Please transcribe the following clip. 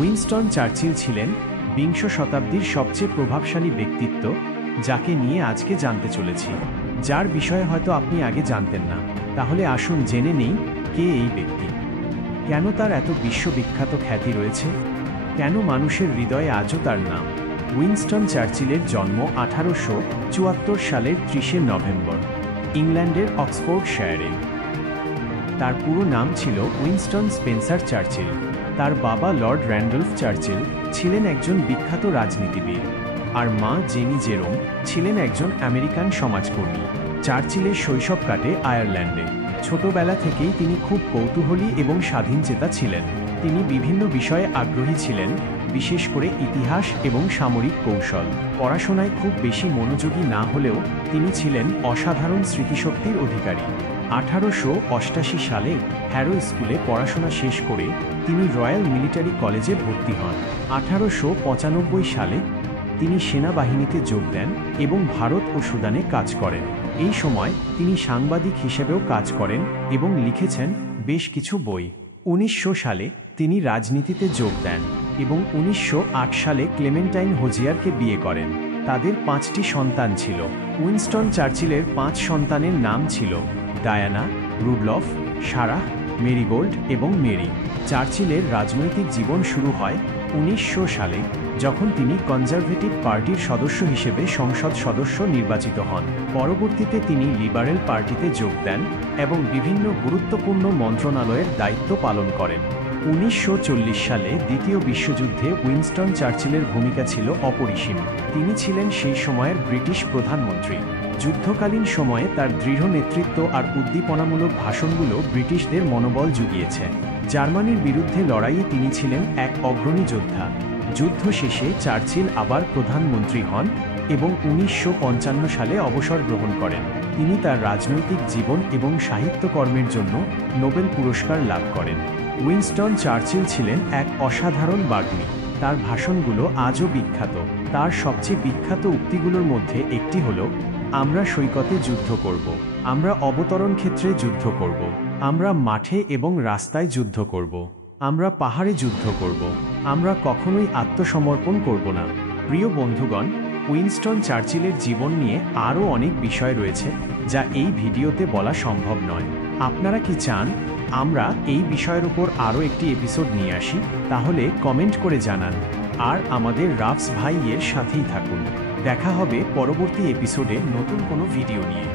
Winston Churchill ছিলেন বিংশ শতাব্দীর সবচেয়ে প্রভাবশালী ব্যক্তিত্ব, যাকে নিয়ে আজকে জানতে চলেছি, যার বিষয়ে হয়তো আপনি আগে জানতেন না। তাহলে আসুন জেনে নেই কে এই ব্যক্তি, কেন তার এত বিশ্ববিখ্যাত খ্যাতি রয়েছে, কেন মানুষের হৃদয়ে আজও তার নাম। উইনস্টন চার্চিলের জন্ম 1874 সালের 30 নভেম্বর ইংল্যান্ডের অক্সফোর্ডশায়ারে। তার পুরো নাম ছিল উইনস্টন স্পেন্সার চার্চিল। তার বাবা লর্ড র্যান্ডলফ চার্চিল ছিলেন একজন বিখ্যাত রাজনীতিবিদ, আর মা জেনি জেরোম ছিলেন একজন আমেরিকান সমাজকর্মী। চার্চিলের শৈশব কাটে আয়ারল্যান্ডে। ছোটবেলা থেকেই তিনি খুব কৌতূহলী এবং স্বাধীনচেতা ছিলেন। তিনি বিভিন্ন বিষয়ে আগ্রহী ছিলেন, বিশেষ করে ইতিহাস এবং সামরিক কৌশল। পড়াশোনায় খুব বেশি মনোযোগী না হলেও তিনি ছিলেন অসাধারণ স্মৃতিশক্তির অধিকারী। 1888 সালে হ্যারো স্কুলে পড়াশোনা শেষ করে তিনি রয়্যাল মিলিটারি কলেজে ভর্তি হন। 1895 সালে তিনি সেনাবাহিনীতে যোগ দেন এবং ভারত ও সুদানে কাজ করেন। এই সময় তিনি সাংবাদিক হিসেবেও কাজ করেন এবং লিখেছেন বেশ কিছু বই। 1900 সালে তিনি রাজনীতিতে যোগ দেন এবং 1908 সালে ক্লেমেন্টাইন হোজিয়ারকে বিয়ে করেন। তাদের 5টি সন্তান ছিল। উইনস্টন চার্চিলের 5 সন্তানের নাম ছিল ডায়ানা, রুডলফ, সারাহ, মেরিগোল্ড এবং মেরি। চার্চিলের রাজনৈতিক জীবন শুরু হয় 1900 সালে, যখন তিনি কনজারভেটিভ পার্টির সদস্য হিসেবে সংসদ সদস্য নির্বাচিত হন। পরবর্তীতে তিনি লিবারেল পার্টিতে যোগ দেন এবং বিভিন্ন গুরুত্বপূর্ণ মন্ত্রণালয়ের দায়িত্ব পালন করেন। 1940 সালে দ্বিতীয় বিশ্বযুদ্ধে উইনস্টন চার্চিলের ভূমিকা ছিল অপরিসীম। তিনি ছিলেন সেই সময়ের ব্রিটিশ প্রধানমন্ত্রী। যুদ্ধকালীন সময়ে তার দৃঢ় নেতৃত্ব আর উদ্দীপনামূলক ভাষণগুলো ব্রিটিশদের মনোবল জুগিয়েছে। জার্মানির বিরুদ্ধে লড়াইয়ে তিনি ছিলেন এক অগ্রণী যোদ্ধা। যুদ্ধ শেষে চার্চিল আবার প্রধানমন্ত্রী হন এবং 1955 সালে অবসর গ্রহণ করেন। তিনি তার রাজনৈতিক জীবন এবং সাহিত্যকর্মের জন্য নোবেল পুরস্কার লাভ করেন। উইনস্টন চার্চিল ছিলেন এক অসাধারণ বাগ্মী। তার ভাষণগুলো আজও বিখ্যাত। তার সবচেয়ে বিখ্যাত উক্তিগুলোর মধ্যে একটি হল, আমরা সৈকতে যুদ্ধ করব, আমরা অবতরণ ক্ষেত্রে যুদ্ধ করব, আমরা মাঠে এবং রাস্তায় যুদ্ধ করব, আমরা পাহাড়ে যুদ্ধ করব, আমরা কখনোই আত্মসমর্পণ করব না। প্রিয় বন্ধুগণ, উইনস্টন চার্চিলের জীবন নিয়ে আরও অনেক বিষয় রয়েছে যা এই ভিডিওতে বলা সম্ভব নয়। আপনারা কি চান আমরা এই বিষয়ের উপর আরও একটি এপিসোড নিয়ে আসি? তাহলে কমেন্ট করে জানান, আর আমাদের রাফস ভাইয়ের সাথেই থাকুন। দেখা হবে পরবর্তী এপিসোডে নতুন কোনো ভিডিও নিয়ে।